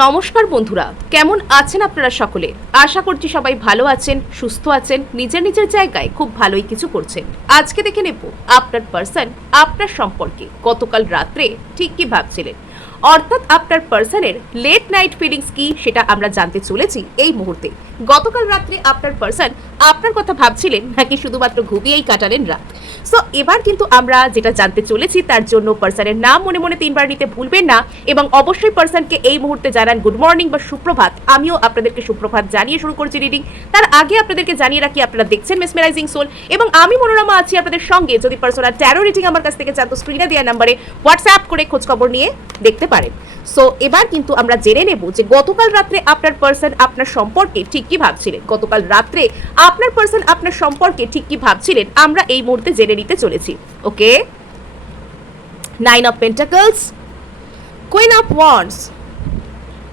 নমস্কার বন্ধুরা, কেমন আছেন আপনারা সকলে? আশা করছি সবাই ভালো আছেন, সুস্থ আছেন, নিজের নিজের জায়গায় খুব ভালোই কিছু করছেন। আজকে দেখে নেব আপনার পার্সন আপনার সম্পর্কে গতকাল রাত্রে ঠিক কি ভাবছিলেন, অর্থাৎ আপনার পার্সনের লেট নাইট ফিলিংস কি সেটা আমরা জানতে চলেছি এই মুহূর্তে। গতকাল রাত্রে আপনার পার্সন আপনার কথা ভাবছিলেন নাকি শুধুমাত্র ঘুমিয়েই কাটালেন রাত? সো এবার কিন্তু আমরা যেটা জানতে চলেছি তার জন্য পার্সনের নাম মনে মনে 3 বার নিতে ভুলবেন না এবং অবশ্যই পার্সনকে এই মুহূর্তে জানান গুড মর্নিং বা সুপ্রভাত। আমিও আপনাদেরকে সুপ্রভাত জানিয়ে শুরু করছি রিডিং। তার আগে আপনাদেরকে জানিয়ে রাখি আপনারা দেখছেন মেসমেরাইজিং সোল এবং আমি মনোরমা আছি আপনাদের সঙ্গে। যদি পার্সোনাল ট্যারো রিডিং আমার কাছ থেকে চান তো স্ক্রিনে দেওয়া নাম্বারে হোয়াটসঅ্যাপ করে খোঁজখবর নিয়ে দেখতে পারেন। সো এবার কিন্তু আমরা জেনে নেব যে গতকাল রাত্রে আপনার পার্সন আপনার সম্পর্কে ঠিক কি ভাবছিলেন। গতকাল রাত্রে আপনার পার্সন আপনার সম্পর্কে ঠিক কি ভাবছিলেন আমরা এই মুহূর্তে জেনে নিতে চলেছি। Okay, 9 of pentacles, queen of wands,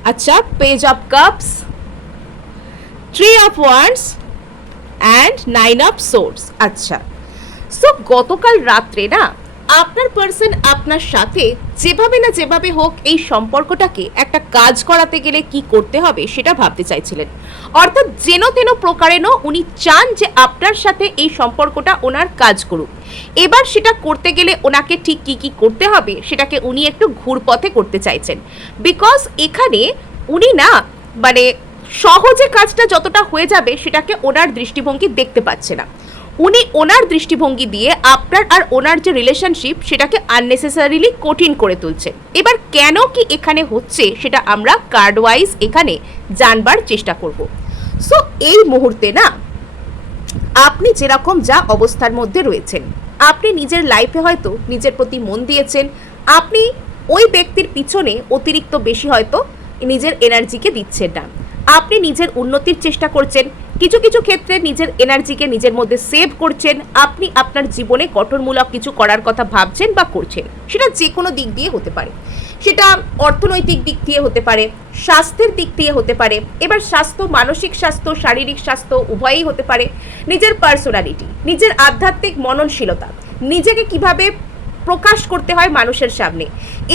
আচ্ছা, page of cups, 3 of wands and 9 of swords. আচ্ছা, সো গতকাল রাত্রে না আপনার পার্সন আপনার সাথে যেভাবে হোক এই সম্পর্কটাকে একটা কাজ করাতে গেলে কি করতে হবে সেটা ভাবতে চাইছিলেন। অর্থাৎ যেন তেন প্রকারেণ উনি চান যে আপনার সাথে এই সম্পর্কটা ওনার কাজ করুক। এবার সেটা করতে গেলে ওনাকে ঠিক কি করতে হবে সেটাকে উনি একটু ঘুরপথে করতে চাইছেন। বিকজ এখানে উনি না মানে সহজে কাজটা যতটা হয়ে যাবে সেটাকে ওনার দৃষ্টিভঙ্গি দেখতে পাচ্ছে না। উনি ওনার দৃষ্টিভঙ্গি দিয়ে আপনার আর ওনার যে রিলেশনশিপ সেটাকে আননেসেসারিলি কঠিন করে তুলছেন। এবার কেন কি এখানে হচ্ছে সেটা আমরা কার্ড ওয়াইজ এখানে জানবার চেষ্টা করব। সো এই মুহূর্তে না আপনি যেরকম যা অবস্থার মধ্যে রয়েছেন, আপনি নিজের লাইফে হয়তো নিজের প্রতি মন দিয়েছেন, আপনি ওই ব্যক্তির পিছনে অতিরিক্ত বেশি হয়তো নিজের এনার্জিকে দিচ্ছেন না। আপনি নিজের উন্নতির চেষ্টা করছেন, কিছু ক্ষেত্রে নিজের এনার্জিকে নিজের মধ্যে সেভ করছেন। আপনি আপনার জীবনে গঠনমূলক কিছু করার কথা ভাবছেন বা করছেন, সেটা যে কোনো দিক দিয়ে হতে পারে। সেটা অর্থনৈতিক দিক দিয়ে হতে পারে, স্বাস্থ্যের দিক দিয়ে হতে পারে। এবার স্বাস্থ্য, মানসিক স্বাস্থ্য, শারীরিক স্বাস্থ্য উভয়ই হতে পারে। নিজের পার্সোনালিটি, নিজের আধ্যাত্মিক মননশীলতা, নিজেকে কিভাবে প্রকাশ করতে হয় মানুষের সামনে,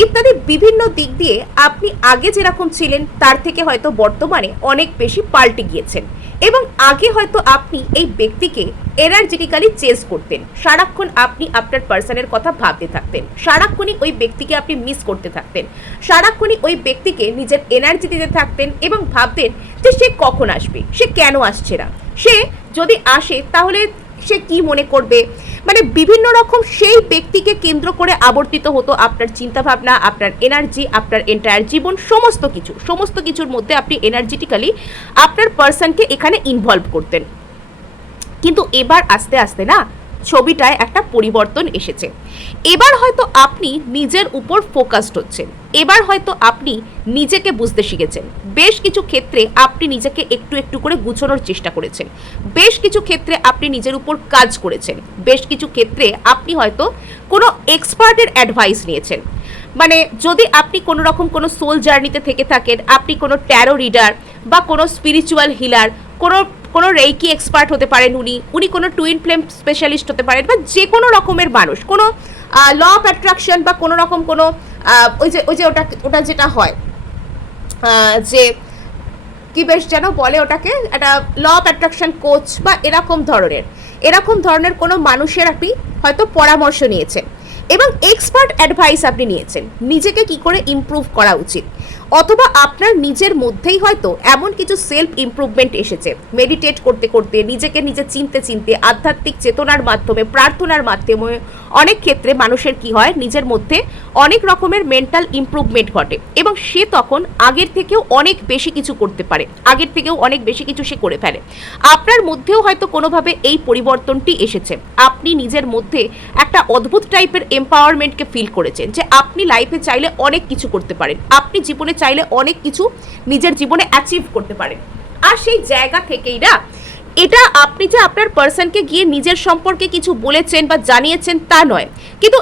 ইত্যাদি বিভিন্ন দিক দিয়ে আপনি আগে যেরকম ছিলেন তার থেকে হয়তো বর্তমানে অনেক বেশি পাল্টে গিয়েছেন। এবং আগে হয়তো আপনি এই ব্যক্তিকে এনার্জেটিক্যালি চেজ করতেন, সারাক্ষণ আপনি আপনার পার্সনের কথা ভাবতে থাকতেন, সারাক্ষণই ওই ব্যক্তিকে আপনি মিস করতে থাকতেন, সারাক্ষণই ওই ব্যক্তিকে নিজের এনার্জি দিতে থাকতেন এবং ভাবতেন যে সে কখন আসবে, সে কেন আসছে না, সে যদি আসে তাহলে সে কি মনে করবে। মানে বিভিন্ন রকম সেই ব্যক্তিকে কেন্দ্র করে আবর্তিত হতো আপনার চিন্তাভাবনা, আপনার এনার্জি, আপনার এন্টায়ার জীবন, সমস্ত কিছুর মধ্যে আপনি এনার্জেটিক্যালি আপনার পার্সনকে এখানে ইনভলভ করতেন। কিন্তু এবার আস্তে আস্তে না ছবিটায় একটা পরিবর্তন এসেছে। এবার হয়তো আপনি নিজের উপর ফোকাসড হচ্ছেন, এবার হয়তো আপনি নিজেকে বুঝতে শিখেছেন। বেশ কিছু ক্ষেত্রে আপনি নিজেকে একটু করে গুছানোর চেষ্টা করেছেন, বেশ কিছু ক্ষেত্রে আপনি নিজের উপর কাজ করেছেন, বেশ কিছু ক্ষেত্রে আপনি হয়তো কোনো এক্সপার্টের অ্যাডভাইস নিয়েছেন। মানে যদি আপনি কোনো রকম কোনো সোল জার্নিতে থেকে থাকেন, আপনি কোনো ট্যারো রিডার বা কোনো স্পিরিচুয়াল হিলার, কোনো রেইকি এক্সপার্ট হতে পারেন, উনি কোনো টুইন ফ্লেম স্পেশালিস্ট হতে পারেন, বা যে কোনো রকমের মানুষ, কোনো ল অফ অ্যাট্রাকশন বা কোনো রকম কোনো ওই যে ওটা যেটা হয় যে কি বেশ যেন বলে ওটাকে, একটা ল অফ অ্যাট্রাকশন কোচ বা এরকম ধরনের কোনো মানুষের আপনি হয়তো পরামর্শ নিয়েছেন এবং এক্সপার্ট অ্যাডভাইস আপনি নিয়েছেন নিজেকে কি করে ইমপ্রুভ করা উচিত। অথবা আপনার নিজের মধ্যেই হয়তো এমন কিছু সেলফ ইমপ্রুভমেন্ট এসেছে, মেডিটেট করতে করতে, নিজেকে নিজে চিনতে আধ্যাত্মিক চেতনার মাধ্যমে, প্রার্থনার মাধ্যমে অনেক ক্ষেত্রে মানুষের কি হয়, নিজের মধ্যে অনেক রকমের মেন্টাল ইমপ্রুভমেন্ট ঘটে এবং সে তখন আগের থেকেও অনেক বেশি কিছু করতে পারে, আগের থেকেও অনেক বেশি কিছু সে করে ফেলে। আপনার মধ্যেও হয়তো কোনোভাবে এই পরিবর্তনটি এসেছে, আপনি নিজের মধ্যে একটা অদ্ভুত টাইপের এম্পাওয়ারমেন্টকে ফিল করেছেন যে আপনি লাইফে চাইলে অনেক কিছু করতে পারেন, আপনি জীবনে চাইলে অনেক কিছু নিজের জীবনে অ্যাচিভ করতে পারেন। আর সেই জায়গা থেকেই না এটা আপনি যে আপনার পার্সনকে গিয়ে নিজের সম্পর্কে কিছু বলেছেন বা জানিয়েছেন তা নয়, কিন্তু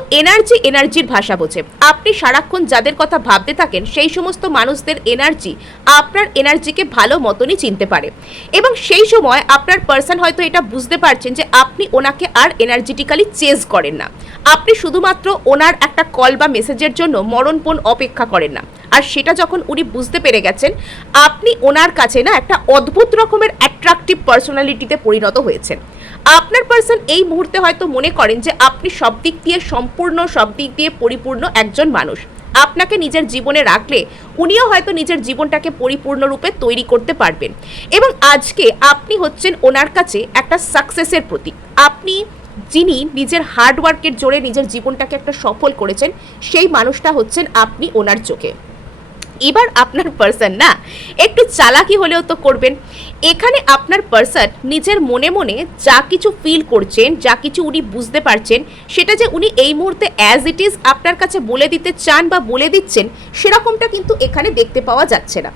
এনার্জির ভাষা বোঝে। আপনি সারাক্ষণ যাদের কথা ভাবতে থাকেন সেই সমস্ত মানুষদের এনার্জি আপনার এনার্জিকে ভালো মতনই চিনতে পারে এবং সেই সময় আপনার পার্সন হয়তো এটা বুঝতে পারছেন যে আপনি ওনাকে আর এনার্জেটিক্যালি চেজ করেন না, আপনি শুধুমাত্র ওনার একটা কল বা মেসেজের জন্য মরণপণ অপেক্ষা করেন না, আর সেটা যখন উনি বুঝতে পেরে গেছেন, আপনি ওনার কাছে না একটা অদ্ভুত রকমের অ্যাট্রাকটিভ পার্সোনালিটিতে পরিণত হয়েছেন। আপনার পার্সন এই মুহূর্তে হয়তো মনে করেন যে আপনি সব দিক দিয়ে সম্পূর্ণ, সব দিক দিয়ে পরিপূর্ণ একজন মানুষ। আপনাকে নিজের জীবনে রাখলে উনিও হয়তো নিজের জীবনটাকে পরিপূর্ণরূপে তৈরি করতে পারবেন। এবং আজকে আপনি হচ্ছেন ওনার কাছে একটা সাকসেসের প্রতীক। আপনি যিনি নিজের হার্ডওয়ার্কের জোরে নিজের জীবনটাকে একটা সফল করেছেন, সেই মানুষটা হচ্ছেন আপনি ওনার চোখে। এবার আপনার পার্সন না একটু চালাকি হলেও তো করবেন। এখানে আপনার পার্সন নিজের মনে মনে যা কিছু ফিল করছেন, যা কিছু উনি বুঝতে পারছেন, সেটা যে উনি এই মুহূর্তে অ্যাজ ইট ইজ আপনার কাছে বলে দিতে চান বা বলে দিচ্ছেন, সেরকমটা কিন্তু এখানে দেখতে পাওয়া যাচ্ছে না।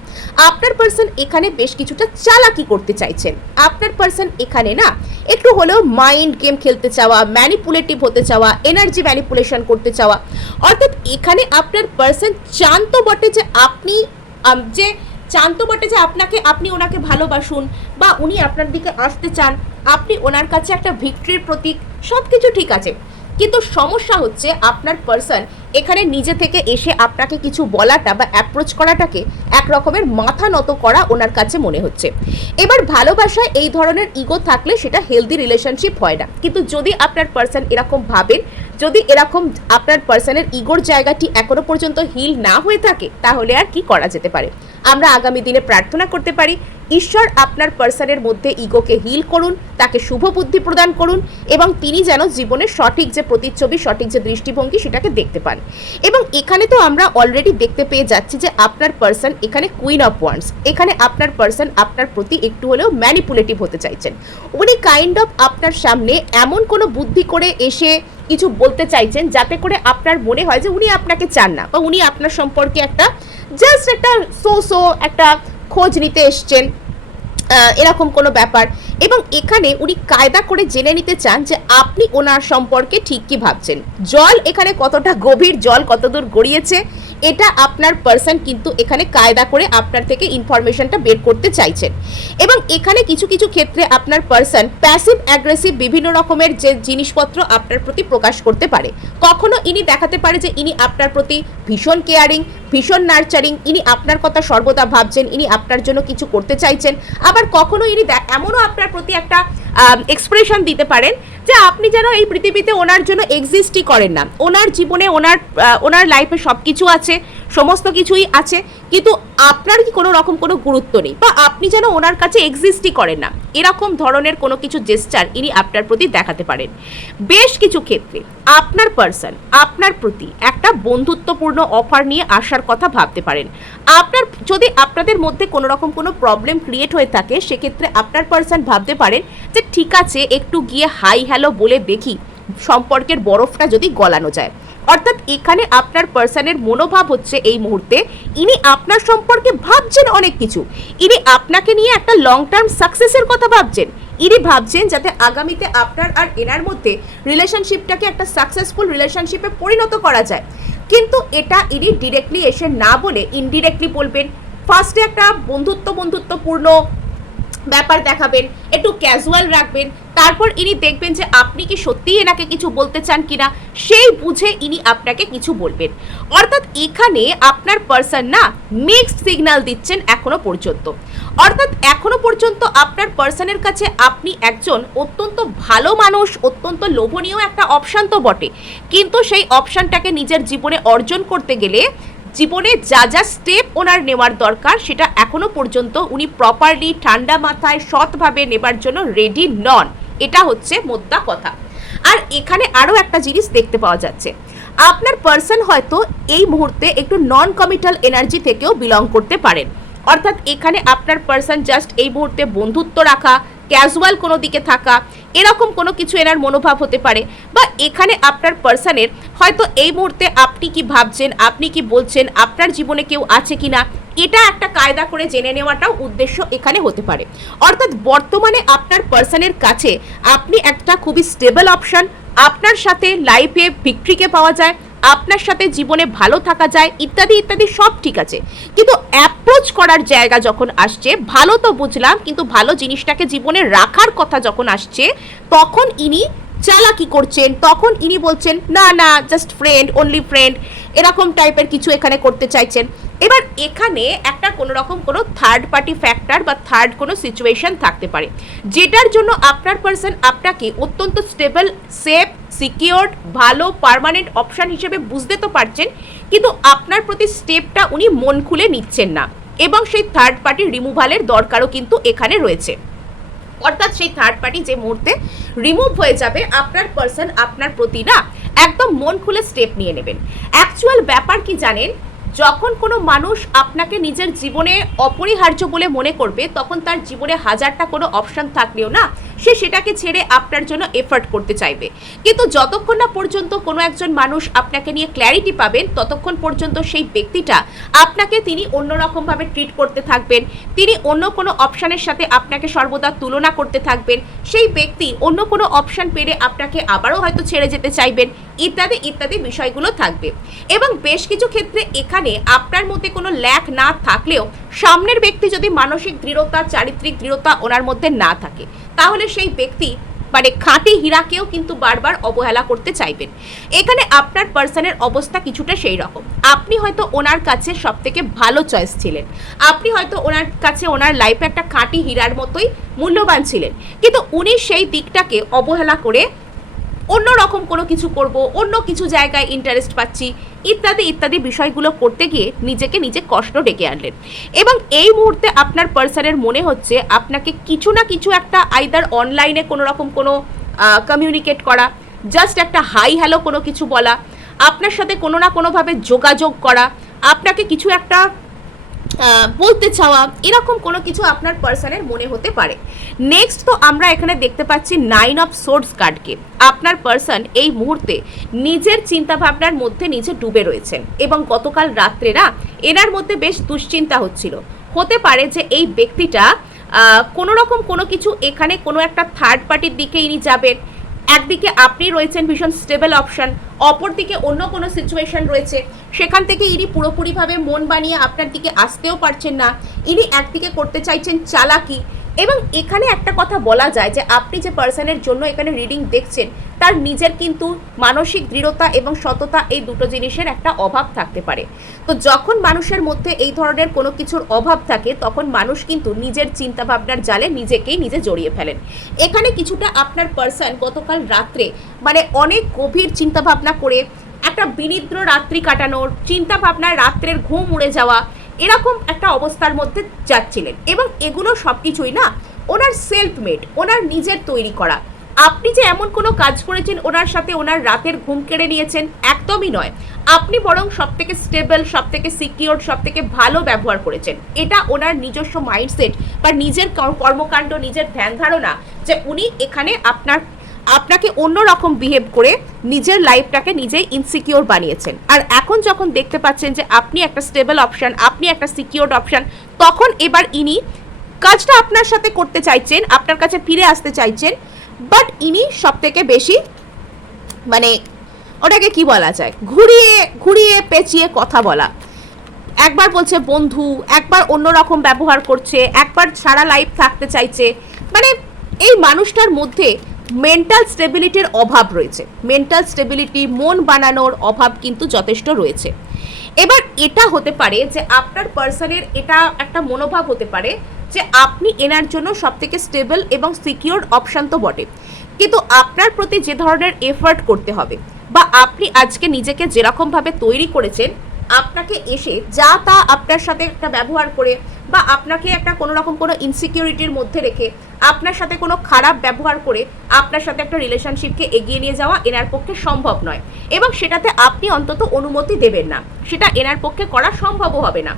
আপনার পার্সন এখানে বেশ কিছুটা চালাকি করতে চাইছেন। আপনার পার্সন এখানে না একটু হলেও মাইন্ড গেম খেলতে চাওয়া, ম্যানিপুলেটিভ হতে চাওয়া, এনার্জি ম্যানিপুলেশন করতে চাওয়া। অর্থাৎ এখানে আপনার পার্সন চান তো বটে যে আপনি ওনাকে ভালোবাসুন বা উনি আপনার দিকে আসতে চান, আপনি ওনার কাছে একটা ভিক্টরির প্রতীক, সব কিছু ঠিক আছে। কিন্তু সমস্যা হচ্ছে আপনার পার্সন এখানে নিজে থেকে এসে আপনাকে কিছু বলাটা বা অ্যাপ্রোচ করাটাকে এক রকমের মাথা নত করা ওনার কাছে মনে হচ্ছে। এবার ভালোবাসায় এই ধরনের ইগো থাকলে সেটা হেলদি রিলেশনশিপ হয় না। কিন্তু যদি আপনার পার্সন এরকম ভাবেন, যদি এরকম আপনার পার্সনের ইগোর জায়গাটি এখনো পর্যন্ত হিল না হয়ে থাকে, তাহলে আর কি করা যেতে পারে? আমরা আগামী দিনে প্রার্থনা করতে পারি, ঈশ্বর আপনার পার্সনের মধ্যে ইগোকে হিল করুন, তাকে শুভ বুদ্ধি প্রদান করুন এবং তিনি যেন জীবনের সঠিক যে প্রতিচ্ছবি, সঠিক যে দৃষ্টিভঙ্গি সেটাকে দেখতে পান। এবং এখানে তো আমরা অলরেডি দেখতে পেয়ে যাচ্ছি যে আপনার পার্সন এখানে কুইন অফ ওয়ান্ডস, এখানে আপনার পার্সন আপনার প্রতি একটু হলেও ম্যানিপুলেটিভ হতে চাইছেন। উনি কাইন্ড অফ আপনার সামনে এমন কোনো বুদ্ধি করে এসে কিছু বলতে চাইছেন যাতে করে আপনার মনে হয় যে উনি আপনাকে চান না, বা উনি আপনার সম্পর্কে একটা জাস্ট একটা একটা খোঁজ নিতে এসছেন, এরকম কোনো ব্যাপার। এবং এখানে উনি কায়দা করে জেনে নিতে চান যে আপনি ওনার সম্পর্কে ঠিক কি ভাবছেন। জল এখানে কতটা গভীর, জল কতদূর গড়িয়েছে, এটা আপনার পার্সন কিন্তু এখানে কায়দা করে আপনার থেকে ইনফরমেশনটা বের করতে চাইছেন। এবং এখানে কিছু কিছু ক্ষেত্রে আপনার পার্সন প্যাসিভ অ্যাগ্রেসিভ বিভিন্ন রকমের যে জিনিসপত্র আপনার প্রতি প্রকাশ করতে পারে। কখনো ইনি দেখাতে পারে যে ইনি আপনার প্রতি ভীষণ কেয়ারিং, ভীষণ নার্চারিং, ইনি আপনার কথা সর্বদা ভাবছেন, ইনি আপনার জন্য কিছু করতে চাইছেন। আবার কখনো ইনি এমনও আপনার প্রতি একটা এক্সপ্রেশন দিতে পারেন যে আপনি যেন এই পৃথিবীতে ওনার জন্য এক্সিস্টই করেন না। ওনার জীবনে ওনার লাইফে সব কিছু আছে, সমস্ত কিছুই আছে, কিন্তু আপনার কি কোনো রকম কোনো গুরুত্ব নেই, বা আপনি যেন ওনার কাছে এক্সিস্টই করেন না, এরকম ধরনের কোনো কিছু জেস্চার ইনি আপনার প্রতি দেখাতে পারেন। বেশ কিছু ক্ষেত্রে আপনার পার্সন আপনার প্রতি একটা বন্ধুত্বপূর্ণ অফার নিয়ে আসার কথা ভাবতে পারেন। যদি আপনাদের মধ্যে কোনো রকম কোনো প্রবলেম ক্রিয়েট হয়ে থাকে, সেক্ষেত্রে আপনার পার্সন ভাবতে পারেন যে ঠিক আছে, একটু গিয়ে হাই হ্যালো বলে দেখি সম্পর্কের বরফটা যদি গলানো যায়। অর্থাৎ এখানে আপনার পার্সনের মনোভাব হচ্ছে এই মুহূর্তে ইনি আপনার সম্পর্কে ভাবছেন অনেক কিছু, ইনি আপনাকে নিয়ে একটা লং টার্ম সাকসেসের কথা ভাবছেন। ইনি ভাবছেন যাতে আগামীতে আপনার আর এনার মধ্যে রিলেশনশিপটাকে একটা সাকসেসফুল রিলেশনশিপে পরিণত করা যায়। কিন্তু এটা ইনি ডিরেক্টলি এসে না বলে ইনডিরেক্টলি বলবেন। ফার্স্টে একটা বন্ধুত্বপূর্ণ ব্যাপার দেখাবেন, একটু ক্যাজুয়াল রাখবেন, তারপর ইনি দেখবেন যে আপনি কি সত্যিই এনাকে কিছু বলতে চান কিনা, সেই বুঝে ইনি আপনাকে কিছু বলবেন। অর্থাৎ এখানে আপনার পার্সন না মিক্সড সিগন্যাল দিচ্ছেন এখনো পর্যন্ত। অর্থাৎ এখনো পর্যন্ত আপনার পার্সনের কাছে আপনি একজন অত্যন্ত ভালো মানুষ, অত্যন্ত লোভনীয় একটা অপশান তো বটে, কিন্তু সেই অপশানটাকে নিজের জীবনে অর্জন করতে গেলে জীবনে যা যা স্টেপ ওনার নেওয়ার দরকার সেটা এখনো পর্যন্ত উনি প্রপারলি ঠান্ডা মাথায় সৎভাবে নেবার জন্য রেডি নন। এটা হচ্ছে মোদ্দা কথা। আর এখানে আরও একটা জিনিস দেখতে পাওয়া যাচ্ছে, আপনার পার্সন হয়তো এই মুহূর্তে একটু নন কমিটাল এনার্জি থেকেও বিলং করতে পারেন। অর্থাৎ এখানে আপনার পার্সন জাস্ট এই মুহূর্তে বন্ধুত্ব রাখা, ক্যাজুয়াল কোনো দিকে থাকা, এরকম কোনো কিছু এনার মনোভাব হতে পারে। বা এখানে আপনার পার্সনের হয়তো এই মুহূর্তে আপনি কি ভাবছেন, আপনি কি বলছেন, আপনার জীবনে কেউ আছে কিনা, এটা একটা কায়দা করে জেনে নেওয়াটাও উদ্দেশ্য এখানে হতে পারে। অর্থাৎ বর্তমানে আপনার পার্সনের কাছে আপনি একটা খুবই স্টেবল অপশন, আপনার সাথে লাইফে ভিক্টরিকে পাওয়া যায়, আপনার সাথে জীবনে ভালো থাকা যায়, ইত্যাদি ইত্যাদি সব ঠিক আছে। কিন্তু অ্যাপ্রোচ করার জায়গা যখন আসছে, ভালো তো বুঝলাম, কিন্তু ভালো জিনিসটাকে জীবনে রাখার কথা যখন আসছে, তখন ইনি চালাকি করছেন, তখন ইনি বলছেন না না জাস্ট ফ্রেন্ড, অনলি ফ্রেন্ড, এরকম টাইপের কিছু এখানে করতে চাইছেন। এবার এখানে একটা কোনো রকম কোনো থার্ড পার্টি ফ্যাক্টর বা থার্ড কোনো সিচুয়েশন থাকতে পারে, যেটার জন্য আপনার পার্সন আপনাকে অত্যন্ত স্টেবল, সেফ, সিকিওরড, ভালো পার্মানেন্ট অপশান হিসেবে বুঝতে তো পারছেন, কিন্তু আপনার প্রতি স্টেপটা উনি মন খুলে নিচ্ছেন না, এবং সেই থার্ড পার্টি রিমুভালের দরকারও কিন্তু এখানে রয়েছে। অর্থাৎ সেই থার্ড পার্টি যে মুহূর্তে রিমুভ হয়ে যাবে, আপনার পার্সন আপনার প্রতি না একদম মন খুলে স্টেপ নিয়ে নেবেন। অ্যাকচুয়াল ব্যাপার কি জানেন, যখন কোনো মানুষ আপনাকে নিজের জীবনে অপরিহার্য বলে মনে করবে, তখন তার জীবনে হাজারটা কোনো অপশান থাকলেও না সে সেটাকে ছেড়ে আপনার জন্য এফর্ট করতে চাইবে। কিন্তু যতক্ষণ না পর্যন্ত কোনো একজন মানুষ আপনাকে নিয়ে ক্ল্যারিটি পাবেন, ততক্ষণ পর্যন্ত সেই ব্যক্তিটা আপনাকে তিনি অন্যরকমভাবে ট্রিট করতে থাকবেন, তিনি অন্য কোনো অপশানের সাথে আপনাকে সর্বদা তুলনা করতে থাকবেন, সেই ব্যক্তি অন্য কোনো অপশান পেলে আপনাকে আবারও হয়তো ছেড়ে যেতে চাইবেন, ইত্যাদি ইত্যাদি বিষয়গুলো থাকবে। এবং বেশ কিছু ক্ষেত্রে এখানে আপনার মধ্যে কোনো ল্যাক না থাকলেও সামনের ব্যক্তি যদি মানসিক দৃঢ়তা, চারিত্রিক দৃঢ়তা ওনার মধ্যে না থাকে, তাহলে সেই ব্যক্তি মানে খাঁটি হীরাকেও কিন্তু বারবার অবহেলা করতে চাইবেন। এখানে আপনার পার্সনের অবস্থা কিছুটা সেই রকম। আপনি হয়তো ওনার কাছে সব থেকে ভালো চয়েস ছিলেন, আপনি হয়তো ওনার কাছে ওনার লাইফে একটা খাঁটি হীরার মতোই মূল্যবান ছিলেন, কিন্তু উনি সেই দিকটাকে অবহেলা করে অন্য রকম কোনো কিছু করব, অন্য কিছু জায়গায় ইন্টারেস্ট পাচ্ছি, ইত্যাদি ইত্যাদি বিষয়গুলো করতে গিয়ে নিজেকে নিজে কষ্ট ডেকে আনলেন। এবং এই মুহূর্তে আপনার পার্সনের মনে হচ্ছে আপনাকে কিছু না কিছু একটা আইদার অনলাইনে কোনো রকম কোনো কমিউনিকেট করা, জাস্ট একটা হাই হ্যালো কোনো কিছু বলা, আপনার সাথে কোনো না কোনোভাবে যোগাযোগ করা, আপনাকে কিছু একটা বলতে চাওয়া, এরকম কোনো কিছু আপনার পার্সনের মনে হতে পারে। নেক্সট তো আমরা এখানে দেখতে পাচ্ছি 9 অফ সোর্ডস কার্ডকে। আপনার পার্সন এই মুহূর্তে নিজের চিন্তাভাবনার মধ্যে নিজে ডুবে রয়েছেন, এবং গতকাল রাত্রে না এনার মধ্যে বেশ দুশ্চিন্তা হচ্ছিল। হতে পারে যে এই ব্যক্তিটা কোনো রকম কোনো কিছু এখানে কোনো একটা থার্ড পার্টির দিকে ইনি যাবেন। একদিকে আপনি রয়েছেন ভীষণ স্টেবল অপশান, অপরদিকে অন্য কোনো সিচুয়েশন রয়েছে, সেখান থেকে ইনি পুরোপুরিভাবে মন বানিয়ে আপনার দিকে আসতেও পারছেন না। ইনি একদিকে করতে চাইছেন চালাকি, এবং এখানে একটা কথা বলা যায় যে আপনি যে পার্সনের জন্য এখানে রিডিং দেখছেন, তার নিজের কিন্তু মানসিক দৃঢ়তা এবং সততা, এই দুটো জিনিসের একটা অভাব থাকতে পারে। তো যখন মানুষের মধ্যে এই ধরনের কোনো কিছুর অভাব থাকে, তখন মানুষ কিন্তু নিজের চিন্তাভাবনার জালে নিজেকেই নিজে জড়িয়ে ফেলেন। এখানে কিছুটা আপনার পার্সন গতকাল রাত্রে মানে অনেক গভীর চিন্তাভাবনা করে একটা বিনিদ্র রাত্রি কাটানোর চিন্তাভাবনায় রাত্রের ঘুম উড়ে যাওয়া, এরকম একটা অবস্থার মধ্যে যাচ্ছিলেন। এবং এগুলো সব কিছুই না ওনার সেলফ মেড, ওনার নিজের তৈরি করা। আপনি যে এমন কোনো কাজ করেছেন ওনার সাথে ওনার রাতের ঘুম কেড়ে নিয়েছেন, একদমই নয়। আপনি বরং সব থেকে স্টেবল, সব থেকে সিকিওর, সব থেকে ভালো ব্যবহার করেছেন। এটা ওনার নিজস্ব মাইন্ডসেট বা নিজের কর্মকাণ্ড, নিজের ধ্যান ধারণা, যে উনি এখানে আপনাকে অন্য রকম বিহেভ করে নিজের লাইফটাকে নিজেই ইনসিকিওর বানিয়েছেন। আর এখন যখন দেখতে পাচ্ছেন যে আপনি একটা স্টেবল অপশান, আপনি একটা সিকিওরড অপশান, তখন এবার ইনি কাজটা আপনার সাথে করতে চাইছেন, আপনার কাছে ফিরে আসতে চাইছেন। বাট ইনি সব থেকে বেশি মানে ওটাকে কি বলা যায়, ঘুরিয়ে ঘুরিয়ে পেঁচিয়ে কথা বলা। একবার বলছে বন্ধু, একবার অন্যরকম ব্যবহার করছে, একবার সারা লাইফ থাকতে চাইছে। মানে এই মানুষটার মধ্যে মেন্টাল স্টেবিলিটির অভাব রয়েছে, মেন্টাল স্টেবিলিটি, মন বানানোর অভাব কিন্তু যথেষ্ট রয়েছে। এবার এটা হতে পারে যে আপনার পার্সনের এটা একটা মনোভাব হতে পারে যে আপনি এনার জন্য সবথেকে স্টেবল এবং সিকিওর অপশান তো বটে, কিন্তু আপনার প্রতি যে ধরনের এফর্ট করতে হবে, বা আপনি আজকে নিজেকে যেরকমভাবে তৈরি করেছেন, আপনাকে এসে যা তা আপনার সাথে একটা ব্যবহার করে, বা আপনাকে একটা কোনো রকম কোনো ইনসিকিউরিটির মধ্যে রেখে, আপনার সাথে কোনো খারাপ ব্যবহার করে আপনার সাথে একটা রিলেশনশিপকে এগিয়ে নিয়ে যাওয়া এনার পক্ষে সম্ভব নয়, এবং সেটাতে আপনি অন্তত অনুমতি দেবেন না, সেটা এনার পক্ষে করা সম্ভবও হবে না।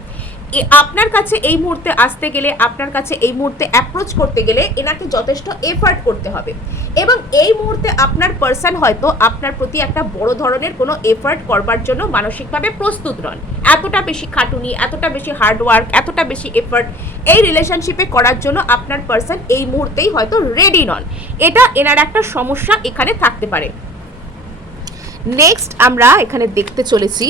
আপনার কাছে এই মুহূর্তে আসতে গেলে, আপনার কাছে এই মুহূর্তে অ্যাপ্রোচ করতে গেলে এনাকে যথেষ্ট এফার্ট করতে হবে, এবং এই মুহূর্তে আপনার পার্সন হয়তো আপনার প্রতি একটা বড় ধরনের কোনো এফার্ট করবার জন্য মানসিকভাবে প্রস্তুত নন। এতটা বেশি খাটুনি, এতটা বেশি হার্ডওয়ার্ক, এতটা বেশি এফার্ট এই রিলেশনশিপে করার জন্য আপনার পার্সন এই মুহূর্তেই হয়তো রেডি নন। এটা এনার একটা সমস্যা এখানে থাকতে পারে। নেক্সট আমরা এখানে দেখতে চলেছি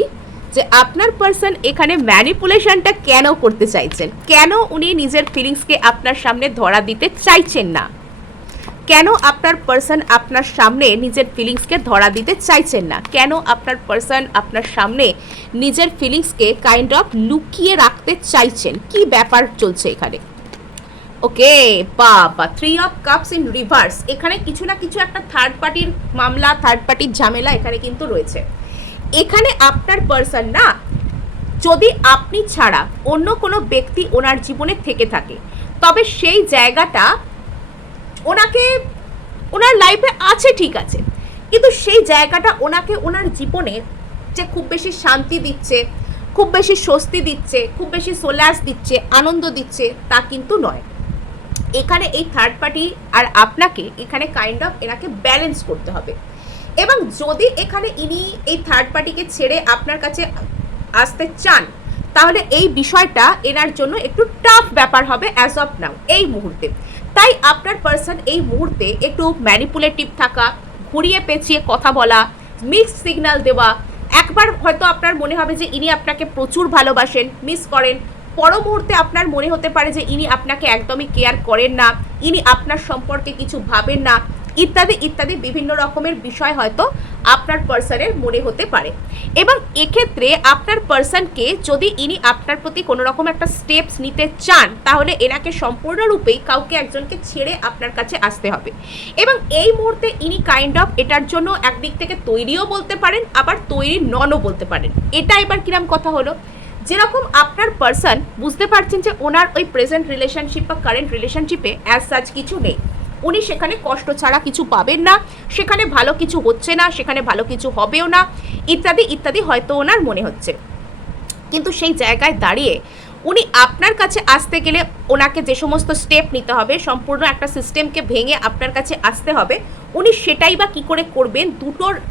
যে আপনার পার্সন এখানে ম্যানিপুলেশনটা কেন করতে চাইছেন, কেন উনি নিজের ফিলিংসকে আপনার সামনে ধরা দিতে চাইছেন না। কেন আপনার পার্সন আপনার সামনে নিজের ফিলিংসকে ধরা দিতে চাইছেন না? কেন আপনার পার্সন আপনার সামনে নিজের ফিলিংসকে কাইন্ড অফ লুকিয়ে রাখতে চাইছেন? কি ব্যাপার চলছে এখানে? ওকে, বাবা 3 অফ কাপস ইন রিভার্স। এখানে কিছু না কিছু একটা থার্ড পার্টির মামলা, থার্ড পার্টির ঝামেলা এখানে কিন্তু রয়েছে। এখানে আপনার পার্সন না, যদি আপনি ছাড়া অন্য কোনো ব্যক্তি ওনার জীবনে থেকে থাকে, তবে সেই জায়গাটা ওনাকে, ওনার লাইফে আছে ঠিক আছে, কিন্তু সেই জায়গাটা ওনাকে ওনার জীবনে যে খুব বেশি শান্তি দিচ্ছে, খুব বেশি স্বস্তি দিচ্ছে, খুব বেশি সোলাস দিচ্ছে, আনন্দ দিচ্ছে, তা কিন্তু নয়। এখানে এই থার্ড পার্টি আর আপনাকে এখানে কাইন্ড অফ এনাকে ব্যালেন্স করতে হবে। এবং যদি এখানে ইনি এই থার্ড পার্টিকে ছেড়ে আপনার কাছে আসতে চান, তাহলে এই বিষয়টা এনার জন্য একটু টাফ ব্যাপার হবে অ্যাজ অফ নাও, এই মুহূর্তে। তাই আপনার পার্সন এই মুহূর্তে একটু ম্যানিপুলেটিভ থাকা, ঘুরিয়ে পেঁচিয়ে কথা বলা, মিক্সড সিগন্যাল দেওয়া। একবার হয়তো আপনার মনে হবে যে ইনি আপনাকে প্রচুর ভালোবাসেন, মিস করেন, পর মুহূর্তে আপনার মনে হতে পারে যে ইনি আপনাকে একদমই কেয়ার করেন না, ইনি আপনার সম্পর্কে কিছু ভাবেন না, ইত্যাদি ইত্যাদি বিভিন্ন রকমের বিষয় হয়তো আপনার পার্সনের মনে হতে পারে। এবং এক্ষেত্রে আপনার পার্সনকে যদি ইনি আপনার প্রতি কোনো রকম একটা স্টেপস নিতে চান, তাহলে এনাকে সম্পূর্ণরূপেই কাউকে একজনকে ছেড়ে আপনার কাছে আসতে হবে। এবং এই মুহূর্তে ইনি কাইন্ড অফ এটার জন্য একদিক থেকে তৈরিও বলতে পারেন, আবার তৈরি ননও বলতে পারেন। এটা এবার কিরম কথা হলো, যেরকম আপনার পার্সন বুঝতে পারছেন যে ওনার ওই প্রেজেন্ট রিলেশনশিপ বা কারেন্ট রিলেশনশিপে অ্যাজ সাচ কিছু নেই, উনি সেখানে কষ্ট ছাড়া কিছু পাবেন না, সেখানে ভালো কিছু হচ্ছে না, সেখানে ভালো কিছু হবেও না, ইত্যাদি ইত্যাদি হয়তো ওনার মনে হচ্ছে। কিন্তু সেই জায়গায় দাঁড়িয়ে উনি আপনার কাছে আসতে গেলে ওনাকে যে সমস্ত স্টেপ নিতে হবে, সম্পূর্ণ একটা সিস্টেমকে ভেঙে আপনার কাছে আসতে হবে, উনি সেটাই বা কী করে করবেন?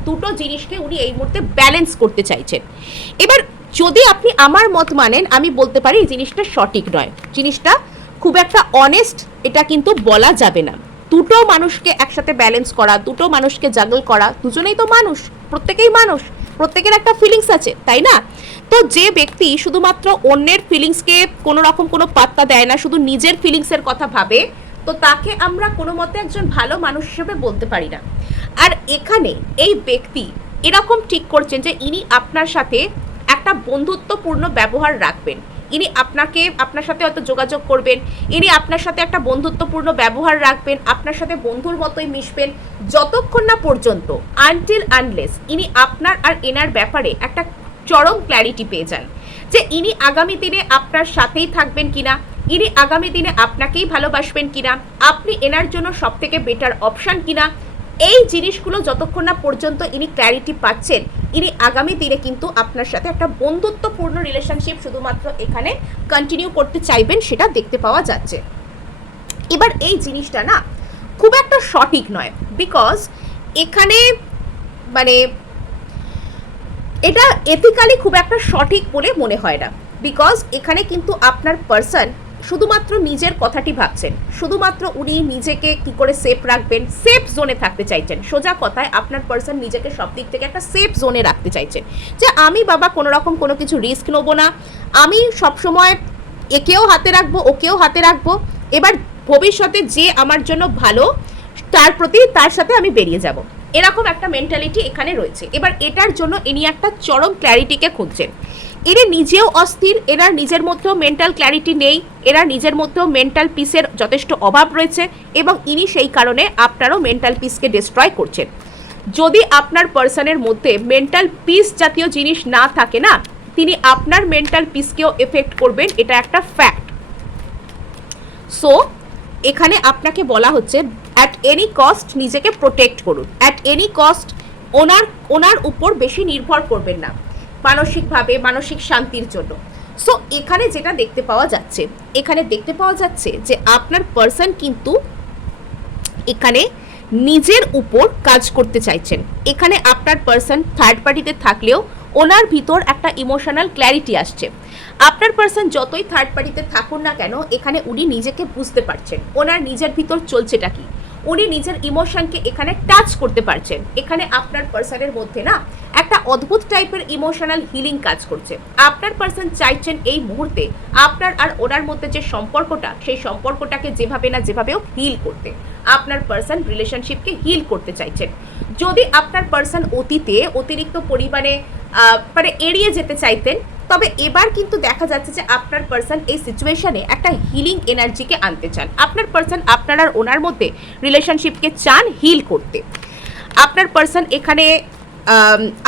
দুটো জিনিসকে উনি এই মুহূর্তে ব্যালেন্স করতে চাইছেন। এবার যদি আপনি আমার মত মানেন, আমি বলতে পারি এই জিনিসটা সঠিক নয়, জিনিসটা খুব একটা অনেস্ট এটা কিন্তু বলা যাবে না। দুটো মানুষকে একসাথে ব্যালেন্স করা, দুটো মানুষকে জাগল করা, দুজনেই তো মানুষ, প্রত্যেকেই মানুষ, প্রত্যেকের একটা ফিলিংস আছে, তাই না? তো যে ব্যক্তি শুধুমাত্র অন্যের ফিলিংসকে কোনো রকম কোনো পাত্তা দেয় না, শুধু নিজের ফিলিংসের কথা ভাবে, তো তাকে আমরা কোনো মতে একজন ভালো মানুষ হিসেবে বলতে পারি না। আর এখানে এই ব্যক্তি এরকম ঠিক করছেন যে ইনি আপনার সাথে একটা বন্ধুত্বপূর্ণ ব্যবহার রাখবেন, ইনি আপনার সাথে হয়তো যোগাযোগ করবেন, ইনি আপনার সাথে একটা বন্ধুত্বপূর্ণ ব্যবহার রাখবেন, আপনার সাথে বন্ধুর মতোই মিশবেন, যতক্ষণ না পর্যন্ত আনটিল আনলেস ইনি আপনার আর এনার ব্যাপারে একটা চরম ক্ল্যারিটি পেয়ে যান যে ইনি আগামী দিনে আপনার সাথেই থাকবেন কিনা, ইনি আগামী দিনে আপনাকেই ভালোবাসবেন কিনা, আপনি এনার জন্য সবথেকে বেটার অপশান কিনা। এই জিনিসগুলো যতক্ষণ না পর্যন্ত ইনি ক্ল্যারিটি পাচ্ছেন, ইনি আগামী দিনে কিন্তু আপনার সাথে একটা বন্ধুত্বপূর্ণ রিলেশনশিপ শুধুমাত্র এখানে কন্টিনিউ করতে চাইবেন, সেটা দেখতে পাওয়া যাচ্ছে। এবার এই জিনিসটা না খুব একটা সঠিক নয়, বিকজ এখানে মানে এটা এথিক্যালি খুব একটা সঠিক বলে মনে হয় না। বিকজ এখানে কিন্তু আপনার পার্সন শুধুমাত্র নিজের কথাটি ভাবছেন, শুধুমাত্র উনি নিজেকে কি করে সেফ রাখবেন, সেফ জোনে থাকতে চাইছেন। সোজা কথায় আপনার পার্সন নিজেকে সব দিক থেকে একটা সেফ জোনে রাখতে চাইছেন, যে আমি বাবা কোনো রকম কোনো কিছু রিস্ক নেবো না, আমি সবসময় একেও হাতে রাখবো, ওকেও হাতে রাখবো, এবার ভবিষ্যতে যে আমার জন্য ভালো তার সাথে আমি বেরিয়ে যাব, এরকম একটা মেন্টালিটি এখানে রয়েছে। এবার এটার জন্য ইনি একটা চরম ক্ল্যারিটিকে খুঁজছেন। এরা নিজেও অস্থির, এনার নিজের মধ্যেও মেন্টাল ক্ল্যারিটি নেই, এরা নিজের মধ্যেও মেন্টাল পিসের যথেষ্ট অভাব রয়েছে, এবং ইনি সেই কারণে আপনারও মেন্টাল পিসকে ডিস্ট্রয় করছেন। যদি আপনার পার্সনের মধ্যে মেন্টাল পিস জাতীয় জিনিস না থাকে না, তিনি আপনার মেন্টাল পিসকেও এফেক্ট করবেন, এটা একটা ফ্যাক্ট। সো এখানে আপনাকে বলা হচ্ছে অ্যাট এনি কস্ট নিজেকে প্রোটেক্ট করুন, অ্যাট এনি কস্ট ওনার উপর বেশি নির্ভর করবেন না মানসিকভাবে, মানসিক শান্তির জন্য। সো এখানে যেটা দেখতে পাওয়া যাচ্ছে যে আপনার পার্সন কিন্তু এখানে নিজের উপর কাজ করতে চাইছেন। এখানে আপনার পার্সন থার্ড পার্টিতে থাকলেও ওনার ভিতর একটা ইমোশনাল ক্ল্যারিটি আসছে। আপনার পার্সন যতই থার্ড পার্টিতে থাকুন না কেন, এখানে উনি নিজেকে বুঝতে পারছেন, ওনার নিজের ভিতর চলছেটা কি, উনি নিজের ইমোশনকে এখানে টাচ করতে পারছেন। এখানে আপনার পার্সনের মধ্যে না একটা অদ্ভুত টাইপের ইমোশনাল হিলিং কাজ করছে। আপনার পার্সন চাইছেন এই মুহূর্তে আপনার আর ওনার মধ্যে যে সম্পর্কটা, সেই সম্পর্কটাকে যেভাবে না যেভাবেও হিল করতে। আপনার পার্সন রিলেশনশিপকে হিল করতে চাইছেন। যদি আপনার পার্সন অতীতে অতিরিক্ত পরিমাণে মানে এড়িয়ে যেতে চাইতেন, তবে এবার কিন্তু দেখা যাচ্ছে যে আপনার পার্সন এই সিচুয়েশনে একটা হিলিং এনার্জিকে আনতে চান। আপনার পার্সন আপনার আর ওনার মধ্যে রিলেশনশিপকে চান হিল করতে। আপনার পার্সন এখানে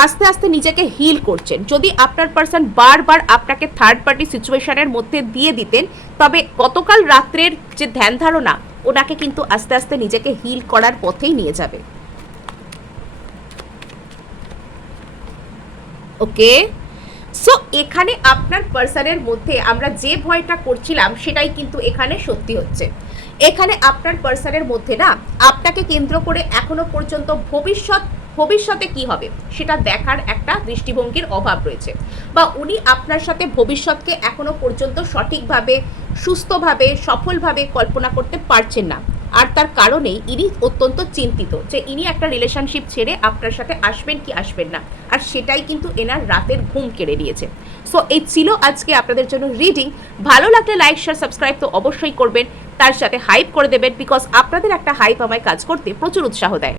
আস্তে আস্তে নিজেকে হিল করছেন। যদি আপনার পার্সন বারবার আপনাকে থার্ড পার্টি সিচুয়েশনের মধ্যে দিয়ে দিতেন, তবে গতকাল রাত্রের যে ধ্যান ধারণা ওনাকে কিন্তু আস্তে আস্তে নিজেকে হিল করার পথেই নিয়ে যাবে। ওকে, সো এখানে আপনার পার্সনের মধ্যে আমরা যে ভয়টা করছিলাম সেটাই কিন্তু এখানে সত্যি হচ্ছে। এখানে আপনার পার্সনের মধ্যে না আপনাকে কেন্দ্র করে এখনো পর্যন্ত ভবিষ্যতে কি হবে সেটা দেখার একটা দৃষ্টিভঙ্গির অভাব রয়েছে, বা উনি আপনার সাথে ভবিষ্যৎকে এখনো পর্যন্ত সঠিকভাবে, সুস্থভাবে, সফলভাবে কল্পনা করতে পারছেন না। আর তার কারণেই ইনি অত্যন্ত চিন্তিত যে ইনি একটা রিলেশনশিপ ছেড়ে আপনার সাথে আসবেন কি আসবেন না, আর সেটাই কিন্তু এনার রাতের ঘুম কেড়ে নিয়েছে। সো এই ছিল আজকে আপনাদের জন্য রিডিং। ভালো লাগলে লাইক, শেয়ার, সাবস্ক্রাইব তো অবশ্যই করবেন, তার সাথে হাইপ করে দেবেন, বিকজ আপনাদের একটা হাইপ আমায় কাজ করতে প্রচুর উৎসাহ দেয়।